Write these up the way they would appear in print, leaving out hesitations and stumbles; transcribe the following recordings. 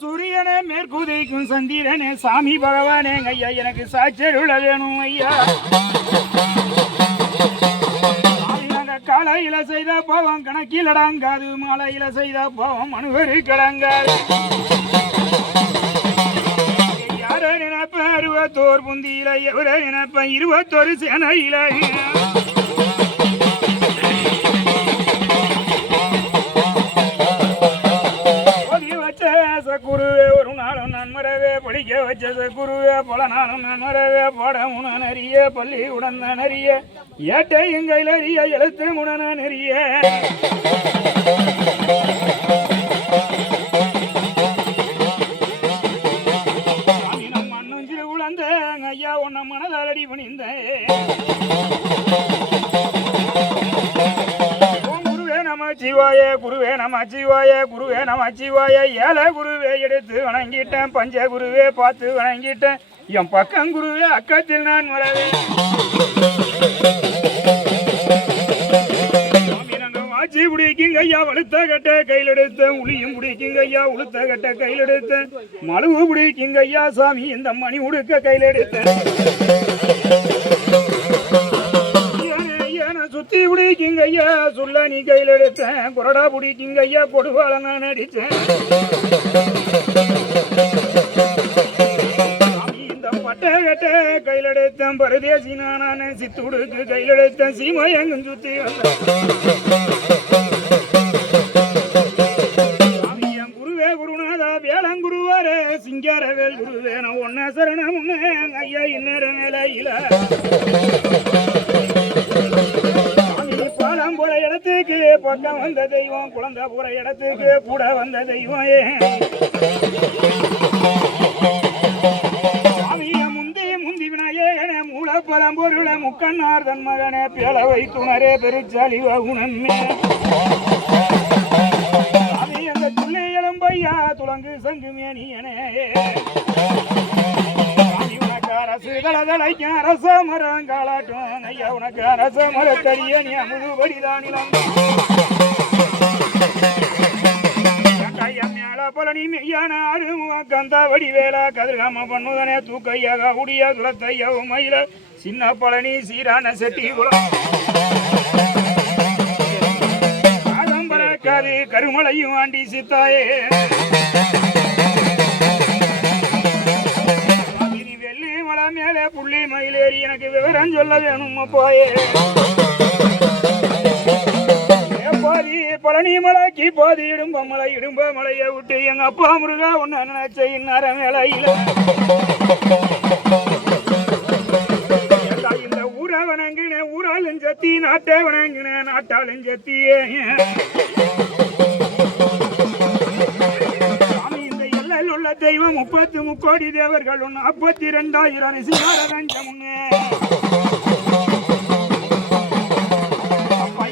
சூரியனே மேற்குதிக்கும் சந்திரனே சாமி பகவானே ஐயா எனக்கு சாட்சியுள்ள வேணும் ஐயா. காலையில செய்த பாவம் கணக்கில் அடங்காது, மாலையில செய்த பாவம் மனுவரு கடங்காது. யார நினைப்ப 61 புந்தியில, எவர நினைப்ப 21 சேனையில. குருவே ஒரு நாளும் நான் மறவே, படிக்க வச்ச குருவே பல நாளும் நான் மறவே. பாடமுன நெறிய பள்ளி உடந்த நெறிய, ஏட்டை எங்கையில் அறிய எழுத்து முடன நெறிய. மண்ணும் சிறு உழந்த ஐயா உன்ன மனதால் அடி பணிந்தேன். சிவாய குருவே நம சிவாய குருவே நம சிவாய. ஏழ குருவே எடுத்து வணங்கிட்டேன், பஞ்ச குருவே பார்த்து வணங்கிட்டேன். என் பக்கம் குருவே அக்கத்தில் நான் மறவே. வாட்சி பிடிக்குங்க ஐயா வலுத்த கட்ட கையில் எடுத்தேன், உளியும் பிடிக்குங்க ஐயா உளுத்த கட்ட கையில் எடுத்தேன். மழுவு பிடிக்குங்க ஐயா சாமி இந்த மணி உடுக்க கையில் எடுத்தேன். சுத்தி பிடிக்குங்க ஐயா சொல்ல நீ கையில் எடுத்தேன். கொரடா பிடிக்குங்க ஐயா கொடுவாள நான் அடித்தேன். இந்த பட்டை கட்ட கையில் எடுத்தேன், பரதேசி நான் சித்துடுக்கு கையில் எடுத்தேன். சீமா எங்கும் சுத்தி என் குருவே குருநாதா வேளங்குருவாரே சிங்காரவேல் குருவே நான் ஒன்ன சரணம் ஐயா இன்னர நிலையில. பாலம் போற இடத்துக்கு பக்கம் வந்த தெய்வம், குழந்தை போற இடத்துக்கு கூட வந்த தெய்வம். முந்தி முந்தி வினாயேன மூலப்பழம் பொருள முக்கண்ணார் தன் மகனே பேளவை துணரே பெருச்சாலி வகுணமே. அந்த துள்ளி இளம்பையா துளங்கு சங்கு மேனியனே. அரசு தளதளைக்கும் அரச மரம் காலாட்டும் ஐயா உனக்கு அரச மரத்தடிய நீ அமுதுபடிதானிலம். மேல பழனி மெய்யான ஆறுமுக கந்தா வடிவேல கதிர்காம பண்ணுதனே தூக்கையாக உடிய குலத்தையா மயில சின்ன பழனி சீரான செட்டி குலம். ஆடம்பரக்காது கருமலையும் ஆண்டி சித்தாயே. மேலே புள்ளி மயிலேறி எனக்கு விவரம் சொல்ல வேணும் போயே. பாதி பழனி மலைக்கு பாதி இடும்ப மலை, இடும்ப மலையை விட்டு எங்க அப்பா முருகா ஒன்னு நினைச்ச இந்நர மேலையில. இந்த ஊரை வணங்கின ஊராலும் சத்தி, நாட்டை வணங்கின நாட்டாலும் சத்தியே. உள்ள தெய்வம் 33 கோடி தேவர்கள் 42,000 சிங்காரதஞ்சம்.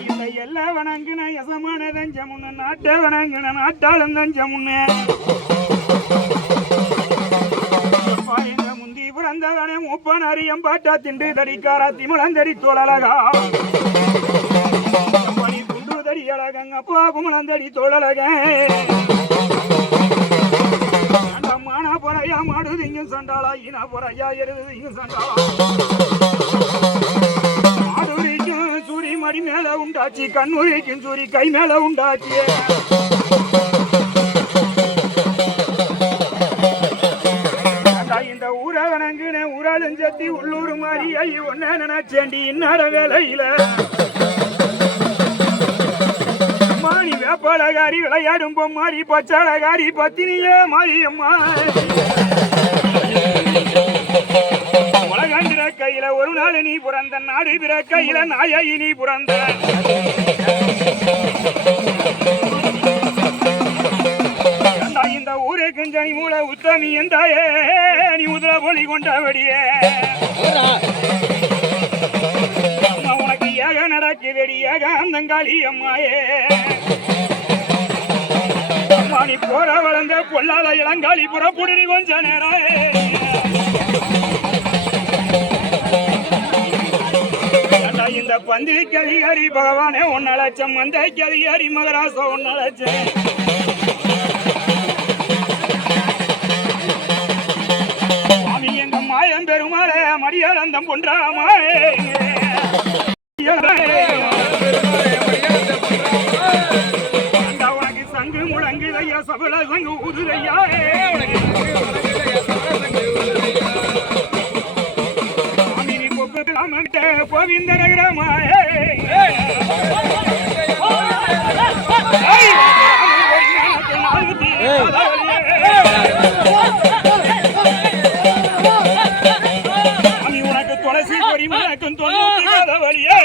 இந்த எல்லா வணங்கின யசமான தஞ்சம், நாட்டை வணங்கின நாட்டாளம் தஞ்சம். முந்தி பிறந்தவனே மூப்பன் பாட்டா திண்டு தடிக்காரா திமுழந்தடி தோழலகா. துண்டு தடி அழகங்க அப்பா குமுழந்தடி தோழலக. பொறையா மாடுது இங்க சண்டாளா, இன பொறையா எருது இங்க சண்டாளா. மாடுரிக்கும் சூரி மடி மேல உண்டாச்சு, கண்ணுரிக்கும் சூரி கை மேல உண்டாச்சு. இந்த ஊரை வணங்குன ஊராலும் சத்தி உள்ளூர் மாறியை ஒன்ன நினைச்சேண்டி இந்நர வேலையில. மாறி வேப்பழகாரி விளையாடும் பொம்மாரி பச்சழகாரி பத்தினியே மாரியம்மா. உலகண்டிர கையில ஒரு நாள் நீ பிறந்த, நாடு பிற கையில நாயை நீ பிறந்த. இந்த ஊரே குஞ்சனி மூல உத்தமி என்றாயே நீ உதிர பொலி கொண்டபடியே. உனக்கு ஏக நடக்குதடி ஏக அந்தங்காளி அம்மாயே. நீ போற வளர்ந்த பொல்லாத இளங்காளி புறப்புடி கொஞ்ச நேரம். இந்த பந்திக்கு அதிகாரி பகவானே ஒன்னு லட்சம் மந்தைக்கு அதிகாரி மகராசம் ஒன்னு லட்சம் சுவாமி எங்க மாயம் பெருமாளே மடியாளந்தம் பொன்றாமே உனக்கு சங்கு முழங்குதையா சபல சங்கு ஊதுதையா கோவிந்தர கிராமாயே உனக்கு துளசி பொறி உனக்கும் தொண்ணூத்தி வழியே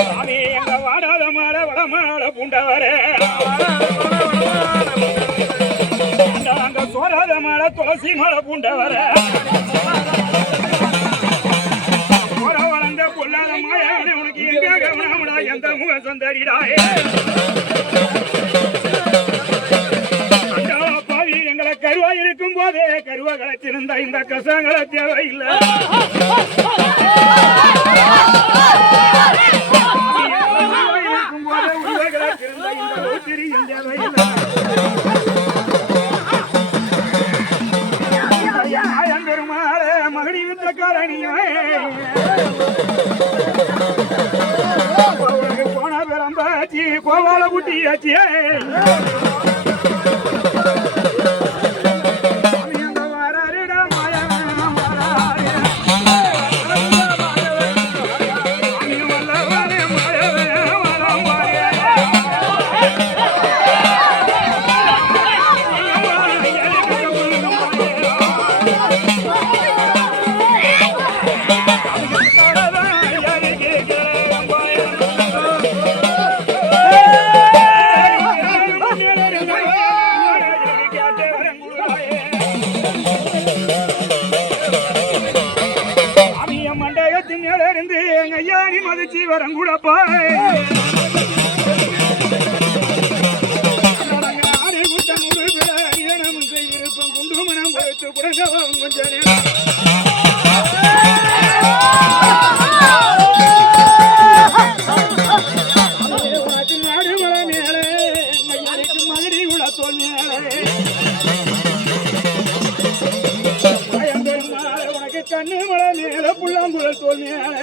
சாமி எங்க வாடாத மாலை வடமாலை பூண்டவரே அங்க சோறாத மாலை துளசி மாலை பூண்டவர வளர்ந்த பொல்லாத மாயான உனக்கு எங்க கவனமுடா எந்த முக சொந்தரிடாயே பாவி எங்களை கருவா இருக்கும் போதே கருவா கலைச்சிருந்த இந்த கசங்களை தேவையில்லை இருக்கும் போதே உருவ கலைச்சிருந்த இந்த ஊத்திரியும் தேவையில்லை பெருமாளே மகடி வித்த காரணியே போன பெரம்பாச்சி கோவால குட்டியாச்சியே வரங்கூடப்பா இருக்கும் குண்டுமணம் கொடுத்து குடங்கவும் கொஞ்ச நாடு மலை மேலே மதுரை கூட தோல் மேலே பயம்பெருமாள் உனக்கு கண்ணு மலை மேல புல்லாங்குழல் தோல் மேலே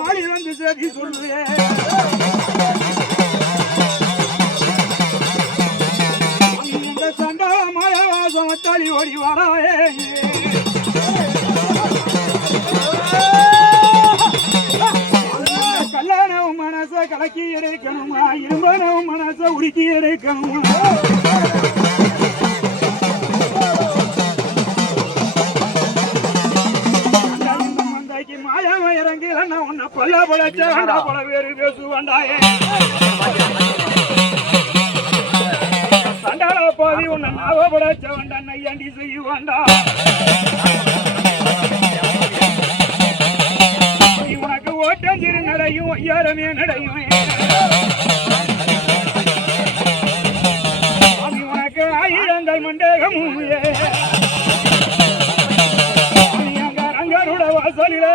மாடி வந்து சரி சொல்லுவேன் சண்டா மாயவாசம் தளி ஓடி வராயே கல்யாணம் மனச கலக்கி இறைக்கணுமா இரும்பனவும் மனச உருக்கி இறைக்கணுமா உன்னை பல்ல பழச்ச வேண்டா பல பேரு பேசுவாண்டாயே சண்டால பாதி உன்னை நாவ பழச்ச வேண்டா நையாண்டி செய்வாண்டா உனக்கு ஓட்டஞ்சிறு நடையும் ஐயாரமே நடையும் உனக்கு ஆயிரங்கள் மண்டகமும் ரங்கருட வாசலிலே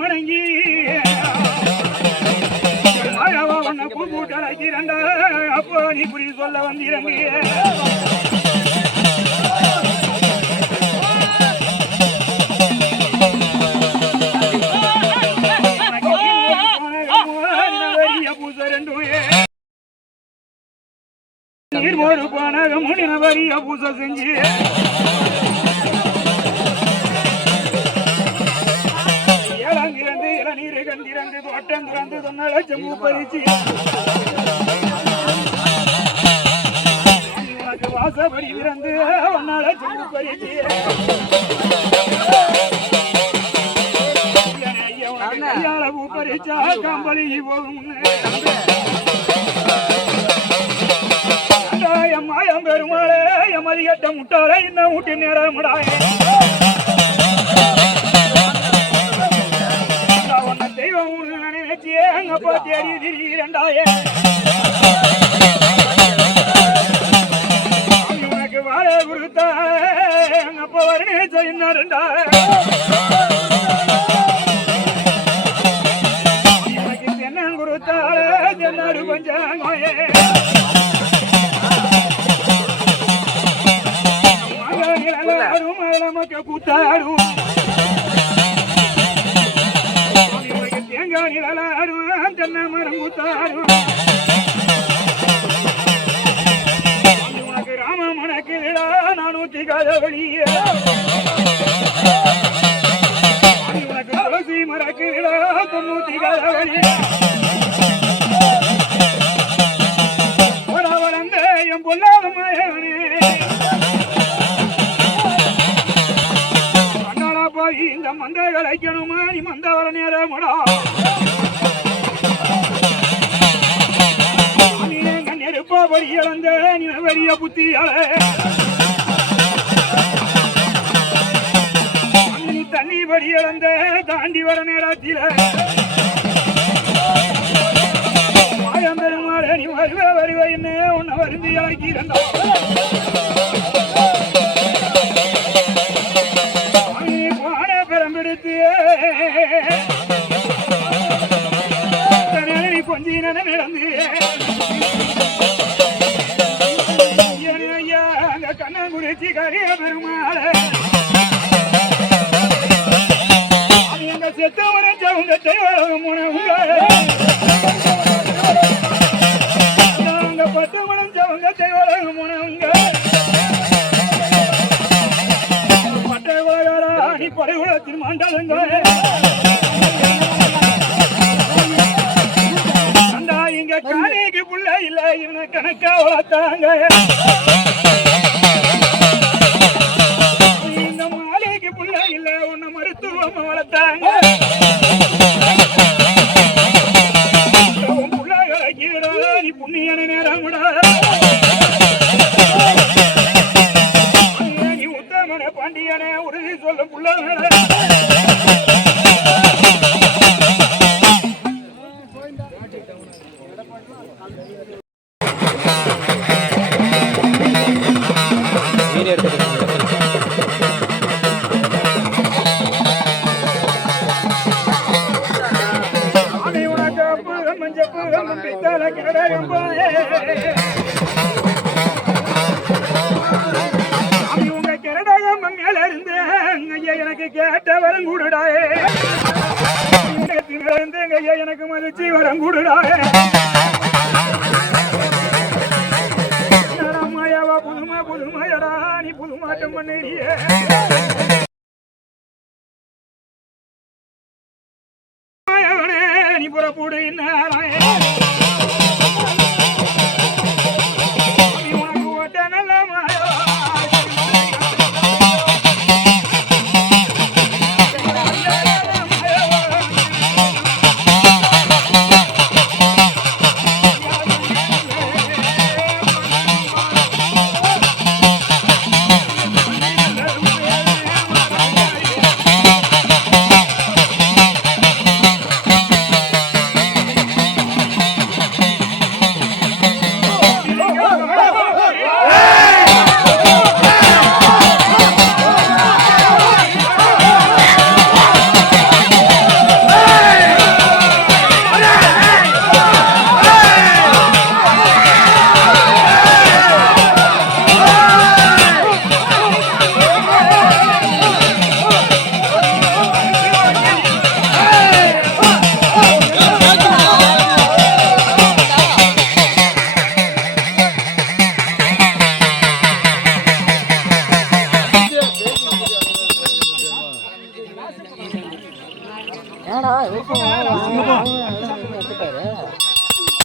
வணங்கி உன்னை கூட்டாக்கிறண்டா அப்போ நீ புரி சொல்ல வந்திரங்க பூச ரெண்டும் நீர்மோடு பானகம் முனினவரிய பூச செஞ்சு ஏழாங்கிறந்து இளநீர் கண்டிரந்து தோட்டம் துறந்து தொன்னல செம்பு பறிச்சு உனக்கு வாசப்படி திறந்து ஒன்னால செம்பு பறிச்சு கையால பூ பறிச்சா கம்பளி போகும் மாயம் பெருமாளே எமதி கட்ட முட்டாளே இன்னும் ஊட்டி நேரமுடாயே உன்னை தெய்வம் நினைச்சியே எங்க அப்பா தேடி திரியிரண்டாயே உனக்கு வாழ கொடுத்தா எங்க அப்பா வரனே செய்யினாருண்டா எனக்கு தென்னன் கொடுத்தால தென்னாடு பஞ்சாங்கோயே நமக்கு கூத்தாடும் தேங்காய் நிழலாடும் தென்னை மரம் கூத்தாடும் உனக்கு ராமம் உனக்கு நானூத்தி கதவழியே உனக்கு துளசி மரக்கு 90 கதவழி வளர்ந்த என் பொல்லாத மயனே இந்த மந்த கலைக்கணுமா நீ மந்த வர நேரமுடா நீ எங்க நெருப்பா படி இழந்த நீ வரிய புத்தியால நீ தண்ணி படி இழந்த தாண்டி வர நேரத்தில மாயம் பெருமாள் நீ வருவ என்ன உன்னை வருந்தி இறக்கிறந்தா கொஞ்சி நடந்து ஐயா அங்க கண்ணன் குறிச்சி கரிய பெருமாள் எங்க செத்தவன உங்க தெய்வம் உணவுங்க அங்க பத்து முடிஞ்சவங்க தெய்வம் உணவுங்க பட்டை நீ படைகுலத்தின் மண்டலங்க காணிக்கு புள்ள இல்ல இவனை கணக்கா வளர்த்தாங்க இந்த மாலைக்கு புள்ள இல்ல உன்னை மருத்துவம் வளர்த்தாங்க புள்ளகளை கீழே நீ புண்ணியன நேரம் விட நீ உத்தமன பாண்டியன உறுதி சொல்ல புள்ள உங்க கிரடாயம் மேல இருந்து எனக்கு கேட்ட வரம் கூடுடாயே எனக்கு மதிச்சு வரம் கூடுடாயே மாயாவா புதுமையடா நீ புதுமாட்டம் பண்ணியே நீ புறப்படு உனக்கு ஓட்ட நல்ல மாயா ஏடா